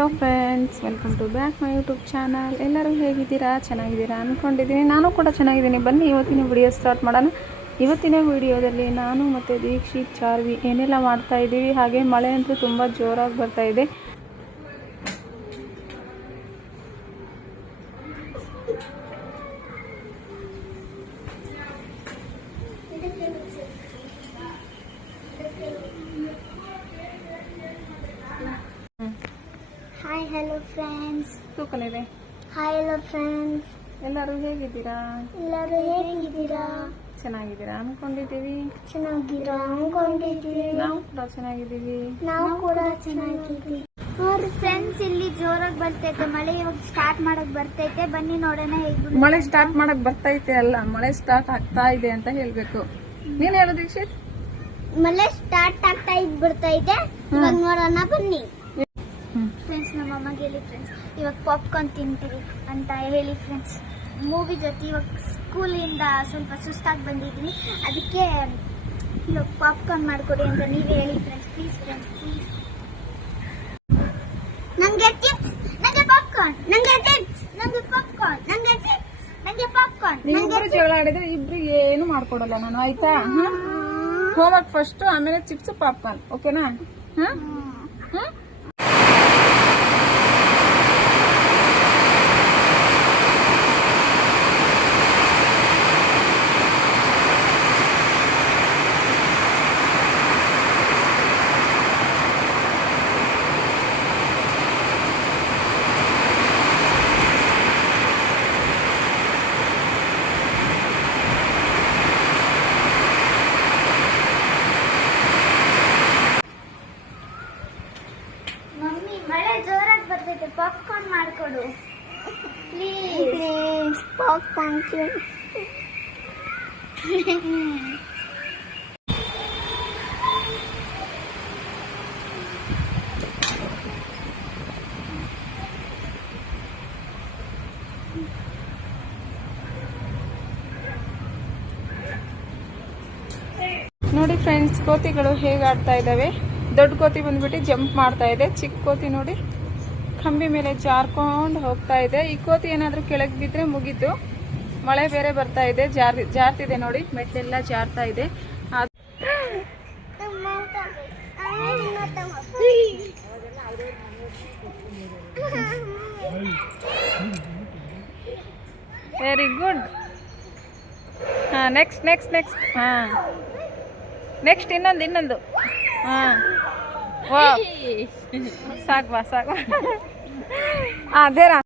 Hello friends, welcome to back my YouTube channel. ಎಲ್ಲರೂ ಹೇಗಿದ್ದೀರಾ? ಚೆನ್ನಾಗಿದ್ದೀರಾ ಅಂದ್ಕೊಂಡಿದ್ದೀನಿ. ನಾನು ಕೂಡ ಚೆನ್ನಾಗಿದ್ದೀನಿ. ಬನ್ನಿ ಇವತ್ತಿನ ವಿಡಿಯೋ ಸ್ಟಾರ್ಟ್ ಮಾಡೋಣ. ಇವತ್ತಿನ ವಿಡಿಯೋದಲ್ಲಿ ನಾನು ಮತ್ತು ದೀಕ್ಷಿತ್, ಚಾರ್ವಿ ಏನೆಲ್ಲ ಮಾಡ್ತಾಯಿದ್ದೀವಿ, ಹಾಗೆ ಮಳೆ ಅಂತೂ ತುಂಬ ಜೋರಾಗಿ ಬರ್ತಾಯಿದೆ. Hi hello friends. ತೂಕಲಿದೆ. Hi hello friends. ಎಲ್ಲರೂ ಹೇಗಿದ್ದೀರಾ? ಎಲ್ಲರೂ ಹೇಗಿದ್ದೀರಾ? ಚೆನ್ನಾಗಿದ್ದೀರಾ ಅಂದ್ಕೊಂಡಿದ್ದೀವಿ. ನಾವು ಕೂಡ ಚೆನ್ನಾಗಿದ್ದೀವಿ. ನೋಡಿ ಫ್ರೆಂಡ್ಸ್, ಇಲ್ಲಿ ಜೋರಾಗಿ ಬರ್ತೈತೆ ಮಳೆ. ಇವಾಗ ಸ್ಟಾರ್ಟ್ ಮಾಡಕ್ ಬರ್ತೈತೆ. ಬನ್ನಿ ನೋಡೋಣ ಹೇಗೆ. ಮಳೆ ಸ್ಟಾರ್ಟ್ ಮಾಡಕ್ ಬರ್ತೈತೆ ಅಲ್ಲ, ಮಳೆ ಸ್ಟಾರ್ಟ್ ಆಗ್ತಾ ಇದೆ ಅಂತ ಹೇಳ್ಬೇಕು. ನೀನ್ ಹೇಳು ದೀಕ್ಷಿತ್. ಮಳೆ ಸ್ಟಾರ್ಟ್ ಆಗ್ತಾ ಬರ್ತೈತೆ. ಇವಾಗ ನೋಡೋಣ ಬನ್ನಿ ಫ್ರೆಂಡ್ಸ್. ನಮ್ಮ ಅಮ್ಮಗೆ ಹೇಳಿ ಫ್ರೆಂಡ್ಸ್, ಇವಾಗ ಪಾಪ್ಕಾರ್ನ್ ತಿಂತೀವಿ ಅಂತ ಹೇಳಿ ಫ್ರೆಂಡ್ಸ್. ಮೂವಿ ಜೊತೆ ಇವಾಗ ಸ್ಕೂಲಿಂದ ಸ್ವಲ್ಪ ಸುಸ್ತಾಗಿ ಬಂದಿದ್ದೀನಿ, ಅದಕ್ಕೆ ಇವಾಗ ಪಾಪ್ಕಾರ್ನ್ ಮಾಡಿಕೊಡಿ ಅಂತ ನೀವೇ ಹೇಳಿ ಫ್ರೆಂಡ್ಸ್. Please friends, please. ನಂಗೆ ಚಿಪ್ಸ್, ನಂಗೆ ಪಾಪ್ಕಾರ್ನ್, ನಂಗೆ ಚಿಪ್ಸ್, ನಂಗೆ ಪಾಪ್ಕಾರ್ನ್, ನಂಗೆ ಚಿಪ್ಸ್, ನಂಗೆ ಪಾಪ್ಕಾರ್ನ್. ಇಬ್ರು ಜಗಳ ಆಡಿದ್ರೆ ಇಬ್ರು ಏನು ಮಾಡ್ಕೊಡಲ್ಲ ನಾನು, ಆಯ್ತಾ? ಹೋಮ್ವರ್ಕ್ ಫಸ್ಟ್, ಆಮೇಲೆ ಚಿಪ್ಸ್ ಪಾಪ್ಕಾರ್ನ್, ಓಕೆನಾ? ಮಮ್ಮಿ, ಮಳೆ ಜೋರಾಗಿ ಬರ್ತೈತೆ, ಪಾಪ್ಕಾರ್ನ್ ಮಾಡ್ಕೊಡು ಪ್ಲೀಸ್. ಪಾಪ್ಕಾರ್ನ್ ನೋಡಿ ಫ್ರೆಂಡ್ಸ್, ಕೋತಿಗಳು ಹೇಗೆ ಆಡ್ತಾ ಇದ್ದಾವೆ. ದೊಡ್ಡ ಕೋತಿ ಬಂದ್ಬಿಟ್ಟು ಜಂಪ್ ಮಾಡ್ತಾ ಇದೆ, ಚಿಕ್ಕ ಕೋತಿ ನೋಡಿ ಕಂಬಿ ಮೇಲೆ ಜಾರ್ಕೊಂಡು ಹೋಗ್ತಾ ಇದೆ. ಈ ಕೋತಿ ಏನಾದ್ರೂ ಕೆಳಗೆ ಬಿದ್ರೆ ಮುಗೀತು. ಮಳೆ ಬೇರೆ ಬರ್ತಾ ಇದೆ, ಜಾರ್ತಿದೆ ನೋಡಿ, ಮೆಟ್ಲೆಲ್ಲ ಜಾರ್ತಾ ಇದೆ. Very good. Next next next next ಇನ್ನೊಂದು. ವಾ ಸಾಕು, ಅದೇರಾ.